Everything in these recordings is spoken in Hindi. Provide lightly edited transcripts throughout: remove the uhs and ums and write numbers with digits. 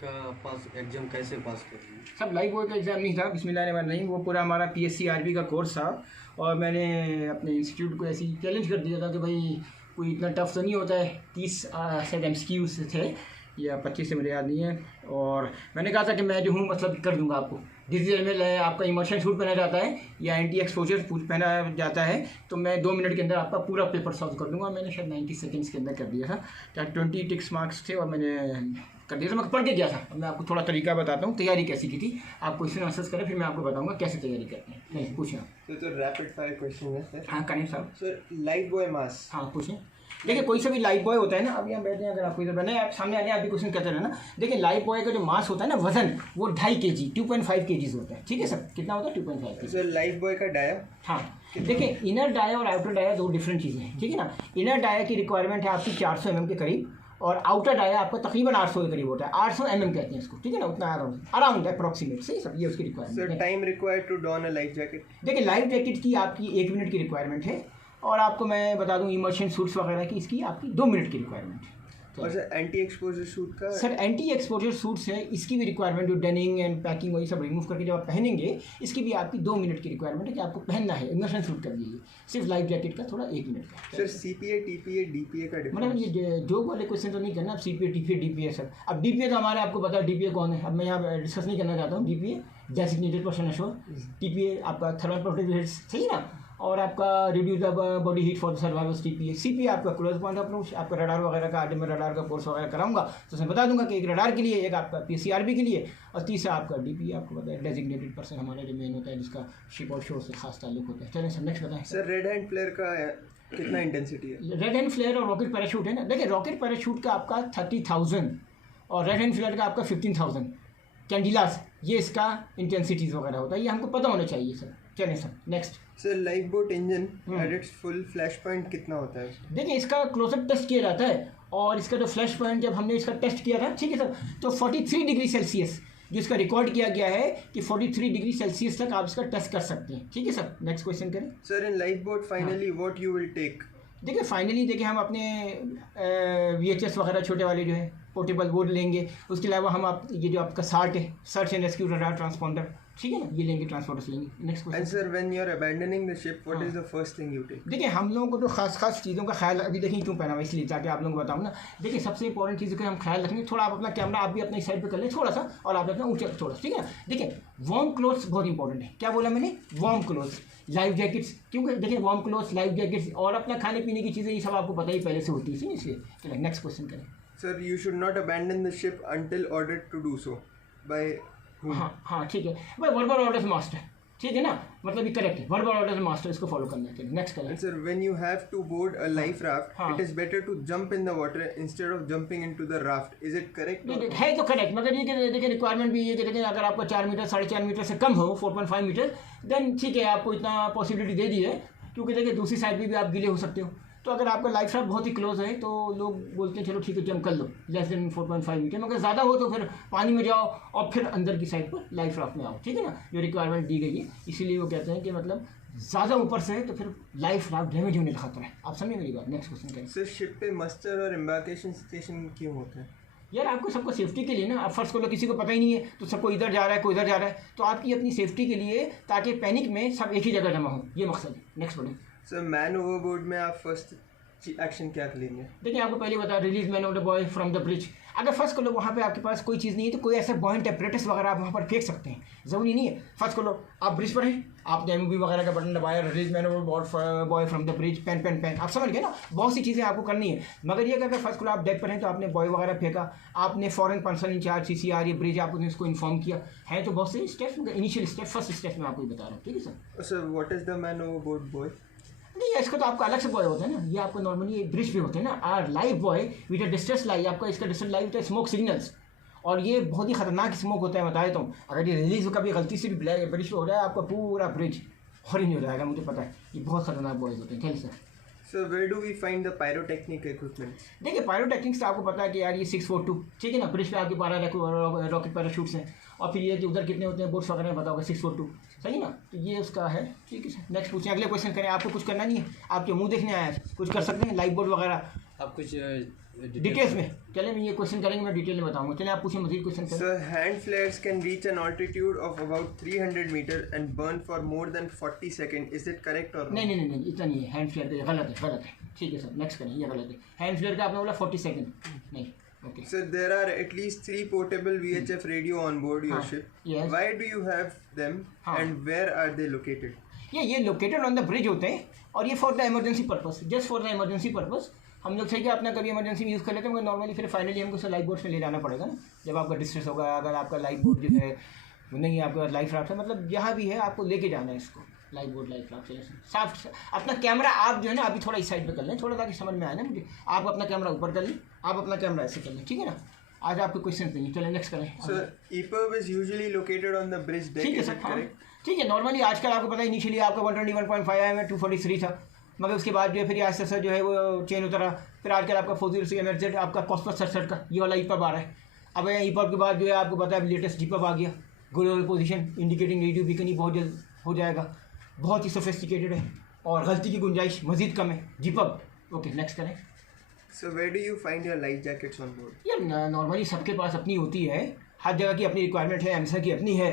का पास एग्जाम कैसे पास कर रहे हैं? सब लाइफ बॉय का एग्ज़ाम नहीं था, बिस्मिल्लाहिर्रहमानिर्रहीम। वो पूरा हमारा PSC RB का कोर्स था और मैंने अपने इंस्टीट्यूट को ऐसे ही चैलेंज कर दिया था कि भाई कोई इतना टफ तो नहीं होता है। 30 शायद MCQs थे या 25 से मुझे याद नहीं है। और मैंने कहा था कि मैं जो हूँ मतलब कर दूंगा आपको। डिजिटल में आपका इमर्शन सूट पहना जाता है या एंटी एक्सपोजर पहना जाता है, तो मैं 2 मिनट के अंदर आपका पूरा पेपर सॉल्व कर दूंगा। मैंने शायद 90 सेकेंड्स के अंदर कर दिया था। क्या 20 टिक्स मार्क्स थे और मैंने कर दिया था। मैं पढ़ के गया था। मैं आपको थोड़ा तरीका बताता हूँ तैयारी कैसी की थी। आप क्वेश्चन आंसर्स करें, फिर मैं आपको बताऊंगा कैसे तैयारी करते हैं। नहीं पूछें आप। तो रैपिड फायर क्वेश्चन है सर। हाँ करें साहब। सर लाइफ बॉय मास। हाँ पूछें। देखिए कोई सा भी लाइफ बॉय होता है ना, अभी हम बैठे हैं, अगर आपको इधर बैठे आप सामने आने आप भी क्वेश्चन करते रहना। देखिए लाइफ बॉय का जो मास होता है ना, वजन, वो 2.5 kg 2.5 kg होता है। ठीक है सर, कितना होता है? 2.5 kg। सर लाइफ बॉय का डाया। हाँ देखिए इनर डाया और आउटर डाया दो डिफरेंट चीज़ें हैं, ठीक है ना। इनर डाया की रिक्वायरमेंट है आपकी 400 mm के करीब और आउटर डाया आपका तकरीबन 800 के करीब होता है। 800 mm कहते हैं इसको, ठीक है ना, उतना अराउंड अप्रॉक्सीमेट। सही सब, ये उसकी रिक्वायरमेंट सर है। Time required to don a life jacket. देखिए लाइफ जैकेट की आपकी 1 मिनट की रिक्वायरमेंट है और आपको मैं बता दूं इमर्शन सूट्स वगैरह की इसकी आपकी 2 मिनट की रिक्वायरमेंट है। और सर एंटी एक्सपोजर सूट का। सर एंटी एक्सपोजर सूट्स है, इसकी भी रिक्वायरमेंट जो डेनिंग एंड पैकिंग वही सब रिमूव करके जब आप पहनेंगे, इसकी भी आपकी 2 मिनट की रिक्वायरमेंट है कि आपको पहनना है। इमर्शन सूट कर दीजिए। सिर्फ लाइफ जैकेट का थोड़ा 1 मिनट का। सर CPA TPA DPA का मतलब डिफरेंस। ये जो वाले क्वेश्चन तो नहीं करना। अब CPA TPA DPA सर। अब DPA तो हमारे आपको पता है DPA कौन है। अब मैं यहाँ डिस्कस नहीं करना चाहता हूँ। DPA designated person assure. TPA आपका थर्मल प्रोटेक्टिव हेड्स, सही है ना। और आपका reduce the body heat for the survival TPA। CPA आपका क्लोज पॉइंट अप्रोच। आपका रडार वगैरह का आज मैं रडार का कोर्स वगैरह कराऊंगा तो उसमें बता दूंगा कि एक रडार के लिए, एक आपका PSC RB के लिए, और तीसरा आपका DPA आपको पता है डेजिग्नेटेड पर्सन हमारा जो मेन होता है जिसका शिप और शोर से खास ताल्लुक होता है। चलें सर नेक्स्ट बताएं। सर रेड हैंड फ्लेयर का कितना इंटेंसिटी है? रेड हैंड फ्लेयर और रॉकेट पैराशूट है ना। देखिए रॉकेट पैराशूट का आपका 30,000 और रेड हैंड फ्लेयर का आपका 15,000 कैंडिलास, ये इसका इंटेंसिटीज वगैरह होता है। ये हमको पता होना चाहिए सर। चलें sir next. Sir life boat engine at its full flash point कितना होता है? देखिए इसका क्लोजअप टेस्ट किया जाता है और इसका जो फ्लैश पॉइंट जब हमने इसका टेस्ट किया था, ठीक है सर, तो 43 डिग्री सेल्सियस जो इसका रिकॉर्ड किया गया है कि 43 डिग्री सेल्सियस तक आप इसका टेस्ट कर सकते हैं। ठीक है सर नेक्स्ट क्वेश्चन करें। Sir in life boat finally what you will take? देखिए फाइनली देखिए हम अपने VHS वगैरह छोटे वाले जो है पोर्टेबल वो लेंगे। उसके अलावा हम आप ये जो आपका SART है, search and rescue radar transponder, ठीक है ना, ये लेंगे, ट्रांसपोर्टर्स लेंगे। Next question. And sir when you are abandoning the ship what is the first thing you take? देखिए हम लोगों को तो खास चीज़ों का ख्याल अभी देखिए क्यों पहना हुआ इसलिए ताकि आप लोगों को बताऊँ ना। देखिए सबसे इंपॉर्टेंट चीज़ का हम ख्याल रखेंगे। थोड़ा आप अपना कैमरा आप भी अपनी साइड पे कर लें थोड़ा सा और आप अपना ऊँचा थोड़ा, ठीक है। देखिए वार्म क्लोथ्स बहुत इंपॉर्टेंट है। क्या बोला मैंने? वार्म क्लोथ्स, लाइफ जैकेट्स, क्योंकि देखिए वार्म क्लोथ्स, लाइफ जैकेट्स और अपना खाने पीने की चीज़ें ये सब आपको पता ही पहले से होती है, इसलिए। चलिए नेक्स्ट क्वेश्चन करें। Sir you should not abandon the ship until ordered to do so by whom? हाँ ठीक है भाई, वर्बल ऑर्डर्स मास्टर, ठीक है ना, मतलब ये करेक्ट है। वर्बल ऑर्डर्स मास्टर, इसको फॉलो करना है। नेक्स्ट करें। And sir, when you have to board a life raft, हाँ. it is better to jump in the water instead of jumping into the raft. Is it correct? नहीं, है तो करेक्ट, मगर ये कि देखिए रिक्वायरमेंट भी ये कि देखिए अगर आपका 4 मीटर 4.5 मीटर से कम हो, 4.5 मीटर, देन ठीक है आपको इतना पॉसिबिलिटी दे दी है, क्योंकि देखिए दूसरी साइड पे भी आप गिले हो सकते हो। तो अगर आपका लाइफ राफ्ट बहुत ही क्लोज है तो लोग बोलते हैं चलो ठीक है जंप कर लो लेस देन 4.5 मीटर, मगर ज़्यादा हो तो फिर पानी में जाओ और फिर अंदर की साइड पर लाइफ राफ्ट में आओ, ठीक है ना, जो रिक्वायरमेंट दी गई है। इसीलिए वो कहते हैं कि मतलब ज़्यादा ऊपर से है तो फिर लाइफ राफ्ट डैमेज होने का खतरा है। आप समझे मेरी बात। नेक्स्ट क्वेश्चन करें। सर शिप पे मस्टर और एम्बार्केशन स्टेशन क्यों होता है? यार आपको सबको सेफ्टी के लिए ना, आप फर्स्ट को किसी को पता ही नहीं है तो सबको इधर जा रहा है कोई इधर जा रहा है, तो आपकी अपनी सेफ्टी के लिए ताकि पैनिक में सब एक ही जगह जमा हो, ये मकसद है। नेक्स्ट बढ़ें। सर मैन ओवरबोर्ड में आप फर्स्ट एक्शन क्या लेंगे? देखिए आपको पहले बता, release man of the boy from the bridge. अगर फर्स्ट को लो वहाँ पे आपके पास कोई चीज़ नहीं है तो कोई ऐसा बॉइंट एपरेटस वगैरह आप वहाँ पर फेंक सकते हैं, ज़रूरी नहीं है। फर्स्ट को लो आप ब्रिज पर हैं, आपने MOB वगैरह का बटन दबाया, release man of buoy from the bridge, pen, आप समझ गए ना, बहुत सी चीज़ें आपको करनी है। मगर ये अगर फर्स्ट को लो आप डेक पर हैं तो आपने बॉय वगैरह फेंका, आपने फॉरेन पर्सन इंचार्ज CCR ये ब्रिज आपने इसको इन्फॉर्म किया है, तो बहुत से steps, initial step, first step में आपको बता रहा हूँ, ठीक है sir. Sir what is the man overboard boy? नहीं इसका तो आपका अलग से बॉय होता है ना, ये आपको नॉर्मली ब्रिज पे होते हैं ना। Or live buoy with a distress light, आपका इसका डिस्ट्रेस लाइट होता है स्मोक सिग्नल्स, और ये बहुत ही खतरनाक स्मोक होता है, बता देता हूँ। अगर ये रिलीज कभी गलती से भी ब्रिज पे हो रहा है आपका पूरा ब्रिज ऑरेंज हो जाएगा, मुझे पता है। ये बहुत खतरनाक बॉयज होते हैं। Thank sir. Sir where do we find the pyrotechnic equipment? देखिए पायरोटेक्निक्स से आपको पता है कि यार ये 642, ठीक है ना, ब्रिज पे आपके 12 रॉकेट पैराशूट्स हैं, और फिर ये जो उधर कितने होते हैं बोट्स वगैरह पता होगा, 642, सही ना, तो ये उसका है, ठीक है सर। नेक्स्ट पूछें, अगले क्वेश्चन करें। आपको कुछ करना नहीं है, आपके मुंह देखने आया है, कुछ कर सकते हैं, लाइफ बोर्ड वगैरह आप कुछ डिटेल्स में चले, मैं ये क्वेश्चन करेंगे, मैं डिटेल में बताऊंगा। चले आप पूछे मजीद क्वेश्चन करें। So hand flares can reach an altitude of about 300 meter and burn for more than 40 seconds. Is it correct or नहीं नहीं नहीं नहीं, इतना नहीं है। हैंड फ्लेयर का गलत है, गलत है। ठीक है सर, नेक्स्ट करें, ये गलत है। हैंड फ्लेयर का आपने बोला 40 सेकंड, नहीं। Okay Sir, there are at least 3 portable VHF radio on board your हाँ, ship. yes. Why do you have them हाँ. and where are they located? ये लोकेटेड ऑन द ब्रिज होते हैं, और ये for the emergency purpose, just for the emergency purpose. हम लोग सही कि अपना कभी इमरजेंसी में यूज़ कर लेते हैं, मगर नॉर्मली फिर फाइनली हमको लाइफ बोट में ले जाना पड़ेगा ना, जब आपका डिस्ट्रेस होगा। अगर आपका लाइफ बोट जो है नहीं है, आपका लाइफ राफ्ट है, मतलब जहाँ भी है आपको लेके जाना है इसको, लाइफ बोट लाइफ राफ्ट से साफ। अपना कैमरा आप जो है ना अभी थोड़ा इस साइड पे कर लें, थोड़ा ताकि समझ में आए ना मुझे। आप अपना कैमरा ऊपर कर लें, आप अपना कैमरा ऐसे कर लें, ठीक है ना। आज आपके क्वेश्चन नहीं, चले नेक्स्ट करें। Sir, EPIRB is usually located on the bridge deck. ठीक है Is सर, it हाँ correct? ठीक है। नॉर्मली आजकल आपको पता है, इनिशियली आपका 121.5 है, 243 था, मगर उसके बाद जो है फिर आस्ते आस्ते जो है वो चेंज होता रहा। फिर आजकल आपका 406 MHz आपका कॉस्पस 67 का ये वाला EPIRB आ रहा है। अब EPIRB के बाद जो है आपको पता है लेटेस्ट GPIRB आ गया, global position indicating radio beacon, ही बहुत जल्द हो जाएगा, बहुत ही सोफिस्टिकेटेड है और गलती की गुंजाइश मज़ीद कम है GPIRB। ओके नेक्स्ट करें। So where do you find your life jackets on board? यार नॉर्मली सबके पास अपनी होती है, हर जगह की अपनी रिक्वायरमेंट है। एमसा की अपनी है।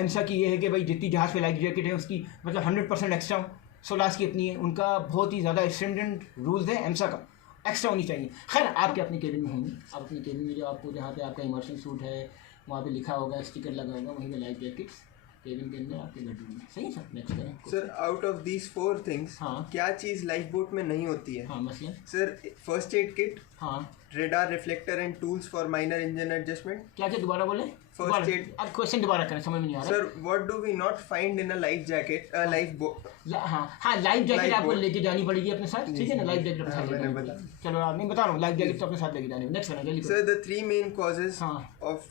एमसा की ये है कि भाई जितनी जहाज़ पे लाइफ जैकेट है उसकी मतलब 100% एक्स्ट्रा। सोलास की अपनी है, उनका बहुत ही ज़्यादा स्टैंडर्ड रूल्स है एमसा का, एक्स्ट्रा होनी चाहिए। खैर आपके अपने केबिन में होंगी, आप अपने केबिन में जो आपको जहाँ पे आपका इमर्शन सूट है वहाँ पे लिखा होगा, स्टिकर लगा होगा, वहीं पे लाइफ जैकेट्स केबिन के अंदर आपके बेडरूम में। सही है सर, नेक्स्ट करें। Sir, out of these 4 things, हाँ। क्या चीज़ लाइफ बोट में नहीं होती है? हाँ मसलन। Sir, first aid kit, हाँ radar reflector and tools for minor engine adjustment. क्या क्या दोबारा बोले? First aid. अब क्वेश्चन दोबारा करें, समझ में नहीं आ रहा। Sir, what do we not find in a life jacket, a life boat? हाँ हाँ, लाइफ जैकेट Life आपको boat. लेके जानी पड़ेगी अपने साथ, ठीक है ना। लाइफ जैकेट अपने साथ मैंने लेके बता जानी। चलो आप नहीं बता रहा हूँ, लाइफ जैकेट तो अपने साथ लेके जानी। नेक्स्ट करें जल्दी। Sir, the 3 main causes हाँ। of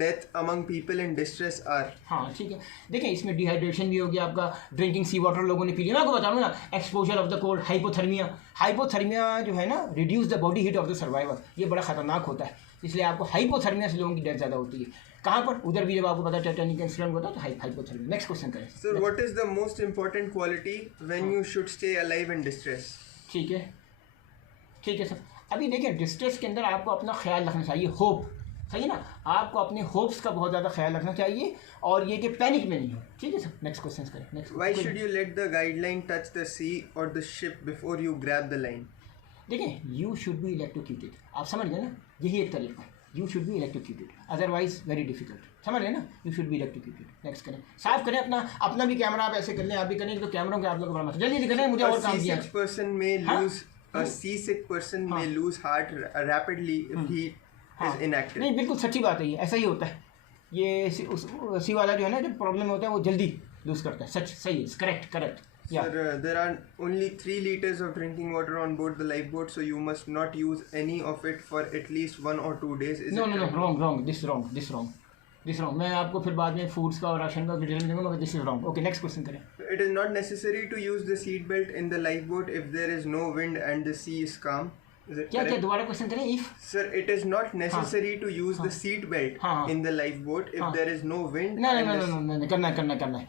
death among people in distress are. हाँ ठीक है, देखिए इसमें डिहाइड्रेशन भी हो गया आपका, ड्रिंकिंग सी वाटर लोगों ने पी लिया। मैं आपको बता रहा हूँ ना, exposure of the cold, hypothermia. Hypothermia जो है ना, reduce the body heat of the survivor, ये बड़ा खतरनाक होता है, इसलिए आपको हाइपोथर्मिया से लोगों की डेथ ज़्यादा होती है। कहाँ पर? उधर भी जब आपको पता टाइटैनिक इंसिडेंट होता है तो हाइपोथर्मिया। नेक्स्ट क्वेश्चन करें। Sir, what is the most important quality when you should stay alive in distress? ठीक है ठीक है सर। अभी देखिए डिस्ट्रेस के अंदर आपको अपना ख्याल रखना चाहिए, होप, सही है ना। आपको अपने होप्स का बहुत ज़्यादा ख्याल रखना चाहिए, और ये कि पैनिक में नहीं हो, ठीक है सर। नेक्स्ट क्वेश्चन करें। Next Why should you let the guideline touch the sea or the ship before you grab the line? देखिए यू शुड बी इलेक्ट्रोक्यूटेड, आप समझ गए ना, यही एक तरीका है। You should be electrocuted, otherwise very difficult, समझ रहे ना। You should be electrocuted. Next करें, साफ करें अपना भी कैमरा, आप ऐसे कर लें, आप भी करें, तो कैमरों के आप लोग बड़ा मत जल्दी जल्दी करें, मुझे A और काम दिया। seasick person may हाँ? lose. A seasick person may lose heart rapidly if he is inactive. नहीं बिल्कुल सच्ची बात है, ये ऐसा ही होता है। ये सी वाला जो है ना, जो प्रॉब्लम होता है वो जल्दी लूज करता है। सच सही है, correct correct. Sir, there are only 3 liters of drinking water on board the lifeboat, so you must not use any of it for at least 1 or 2 days. Is no it no no, correct? Wrong. मैं आपको फिर बाद में फूड्स का और राशन का डिटेल में दूंगा, मगर this is wrong. Okay next question करें। It is not necessary to use the seat belt in the lifeboat if there is no wind and the sea is calm. Is it क्या correct? दोबारा क्वेश्चन करें। If Sir, it is not necessary to use the seat belt हाँ। in the lifeboat if there is no wind. नहीं and नहीं the नहीं नहीं, करना है,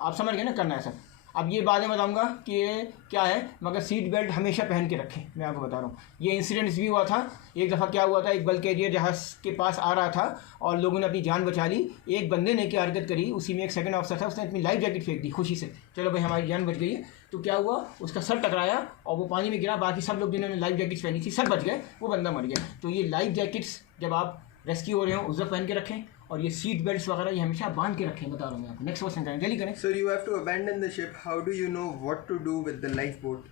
आप समझ गए ना, करना है सर। अब ये बाद में बताऊंगा कि ये क्या है, मगर सीट बेल्ट हमेशा पहन के रखें, मैं आपको बता रहा हूँ। ये इंसिडेंट्स भी हुआ था एक दफ़ा। क्या हुआ था, एक बल्क कैरियर जहाज़ के पास आ रहा था और लोगों ने अपनी जान बचा ली। एक बंदे ने क्या हरकत करी, उसी में एक सेकंड ऑफिसर था, उसने अपनी लाइफ जैकेट फेंक दी खुशी से, चलो भाई हमारी जान बच गई है। तो क्या हुआ, उसका सर टकराया और वो पानी में गिरा। बाकी सब लोग जिन्होंने लाइफ जैकेट्स पहनी थी सब बच गए, वो बंदा मर गया। तो ये लाइफ जैकेट्स जब आप रेस्क्यू हो रहे हो उस वक्त पहन के रखें, और ये सीट बेल्ट वगैरह ये हमेशा बांध के रखें, बता रहा हूँ मैं आपको। नेक्स्ट क्वेश्चन करें, जल्दी करें। Sir, you have to abandon the ship. How do you know what to do with the lifeboat?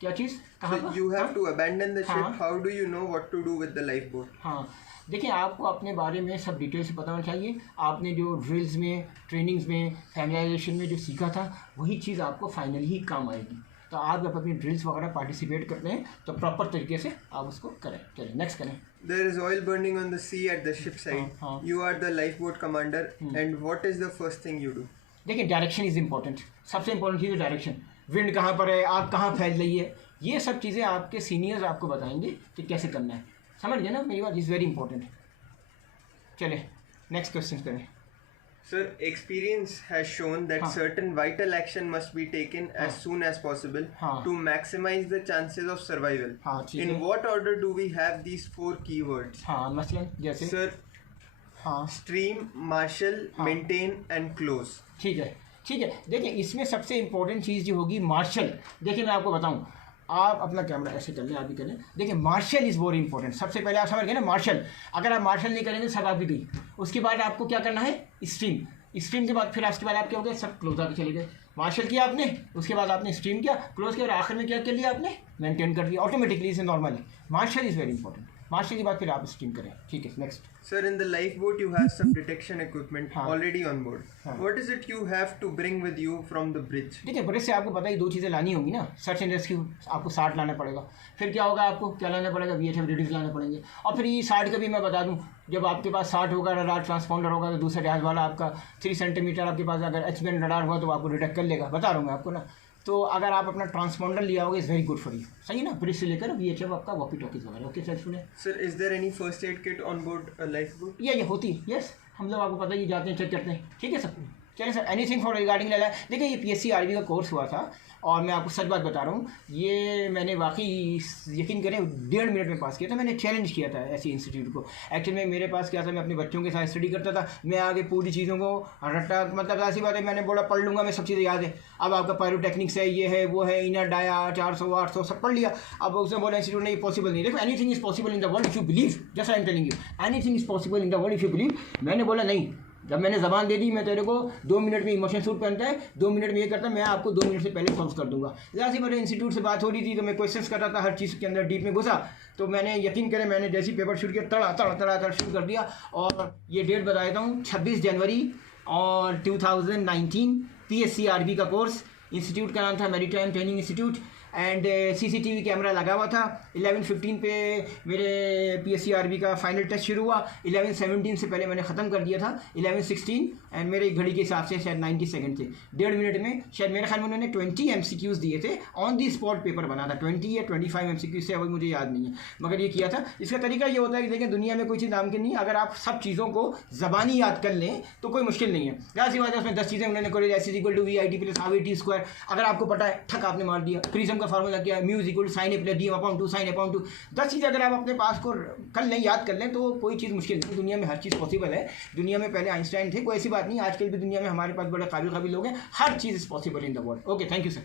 क्या चीज़ कहाँ So पर? you have to abandon the ship. हाँ। How do you know what to do with the lifeboat? हाँ देखिए, आपको अपने बारे में सब डिटेल से पता होना चाहिए। आपने जो ड्रिल्स में, ट्रेनिंग्स में, फैमिलाइजेशन में जो सीखा था, वही चीज़ आपको फाइनली ही काम आएगी। तो आप जब अपनी ड्रिल्स वगैरह पार्टिसिपेट करते हैं तो प्रॉपर तरीके से आप उसको करें। चलिए नेक्स्ट करें। There is oil burning on the sea at the ship side. हाँ। You are the lifeboat commander, and what is the first thing you do? देखिए डायरेक्शन इज़ इम्पॉर्टेंट, सबसे इम्पोर्टेंट चीज़ है डायरेक्शन। विंड कहाँ पर है, आग कहाँ फैल रही है, ये सब चीज़ें आपके सीनियर्स आपको बताएंगे कि कैसे करना है। समझ गए ना मेरी बात, इज़ वेरी इंपॉर्टेंट। चलिए नेक्स्ट क्वेश्चन करें। Sir, experience has shown that हाँ. certain vital action must be taken as soon as possible हाँ. to maximize the chances of survival. हाँ, ठीक In है. what order do we have these 4 keywords? हाँ, मसलन जैसे Sir, हाँ stream, marshal, हाँ. maintain and close. ठीक है. देखिए इसमें सबसे इम्पोर्टेंट चीज़ जो होगी मार्शल. देखिए मैं आपको बताऊं, आप अपना कैमरा ऐसे कर लें, आप भी कर लें. देखिए मार्शल इज़ वेरी इंपॉर्टेंट. सबसे पहले आप समझ गए ना मार्शल. अगर आप मार्शल नहीं करेंगे सब आपकी गई. उसके बाद आपको क्या करना है, स्ट्रीम के बाद फिर उसके बाद आप क्या हो गए, सब क्लोज आके चले गए. मार्शल किया आपने, उसके बाद आपने स्ट्रीम किया, क्लोज किया और आखिर में क्या कर लिया आपने, मेंटेन कर दिया ऑटोमेटिकली. इसे नॉर्मल है. Marshal is very important. Marshal के बाद फिर आप स्ट्रीम करें. ठीक है, next. Sir, in the lifeboat you have some detection equipment हाँ. already on board. हाँ. What is it you have to bring with you from the bridge? देखिए ब्रिज से आपको पता है 2 चीज़ें लानी होंगी ना. सर्च एंड रेस्क्यू आपको 60 लाना पड़ेगा. फिर क्या होगा, आपको क्या लाना पड़ेगा, VHF रेडियोस लाना पड़ेंगे. और फिर ये 60 का भी मैं बता दूं, जब आपके पास 60 होगा रडार ट्रांसपॉन्डर होगा तो दूसरे जहाज वाला आपका 3 सेंटीमीटर आपके पास अगर H-band रडार हुआ तो आपको डिटेक्ट कर लेगा. बता रहा हूँ मैं आपको ना. तो अगर आप अपना ट्रांसपॉन्डर लिया होगा is very good for you. सही है ना. ब्रिज से लेकर VHF आपका वॉकी टॉकीज वगैरह. ओके सर, सुने. Sir, is there any first aid kit on board a lifeboat? ये होती है. यस, हम लोग आपको पता है, ये जाते हैं चेक करते हैं. ठीक है सर. चलिए सर, एनीथिंग फॉर रिगार्डिंग ले. देखिए ये PSC RB का कोर्स हुआ था और मैं आपको सच बात बता रहा हूँ, ये मैंने वाकई यकीन करें 1.5 मिनट में पास किया था. मैंने चैलेंज किया था ऐसे इंस्टीट्यूट को. एक्चुअली में मेरे पास क्या था, मैं अपने बच्चों के साथ स्टडी करता था. मैं आगे पूरी चीज़ों को रट्टा, मतलब ऐसी बात है, मैंने बोला पढ़ लूँगा मैं, सब चीज़ें याद है. अब आपका पायरोटेक्निक्स है, ये है वो है, इनर डाया 400 800 सब पढ़ लिया. अब उसने बोला इंस्टीट्यूट नहीं, पॉसिबल नहीं. देखो anything is possible in the world if you believe. Just I am telling you, anything is possible in the world if you believe. मैंने बोला नहीं, जब मैंने ज़बान दे दी, मैं तेरे को 2 मिनट में इमोशन सूट पहनता है, 2 मिनट में ये करता है, मैं आपको 2 मिनट से पहले सॉल्व कर दूंगा. जैसे ही मेरे इंस्टीट्यूट से बात हो रही थी तो मैं क्वेश्चंस कर रहा था, हर चीज़ के अंदर डीप में घुसा. तो मैंने यकीन करें, मैंने जैसी पेपर शूट किया तड़ा शुरू कर दिया. और ये डेट बता देता हूँ, 26 जनवरी और 2019. PSC RB का कोर्स. इंस्टीट्यूट का नाम था maritime training institute and CCTV camera लगा हुआ था. 11:15 पे मेरे PSC RB का फाइनल टेस्ट शुरू हुआ. 11:17 से पहले मैंने ख़त्म कर दिया था. 11:16 एंड मेरे घड़ी के हिसाब से शायद 90 सेकंड थे. 1.5 मिनट में शायद मेरे ख्याल में उन्होंने 20 MCQs दिए थे. ऑन दी स्पॉट पेपर बना था. 20 या 25 MCQs से, अभी मुझे याद नहीं है, मगर ये किया था. इसका तरीका ये होता है कि देखें, दुनिया में कोई चीज़ नामुमकिन नहीं. अगर आप सब चीज़ों को ज़बानी याद कर लें तो कोई मुश्किल नहीं है. ऐसी बात है, उसमें 10 चीज़ें उन्होंने करी. S=VIT + RVT². अगर आपको पता है, ठक आपने मार दिया. प्रिज्म का फार्मूला क्या है, μ=sin A + DM/2 sin A/2. 10 चीज़ अगर आप अपने पास को कर लें, याद कर लें, तो कोई चीज़ मुश्किल नहीं. दुनिया में हर चीज़ पॉसिबल है. दुनिया में पहले आइंस्टाइन थे, कोई ऐसी बात नहीं. आजकल भी दुनिया में हमारे पास बड़े काबिल लोग हैं. हर चीज़ is possible in the world. Okay, thank you sir.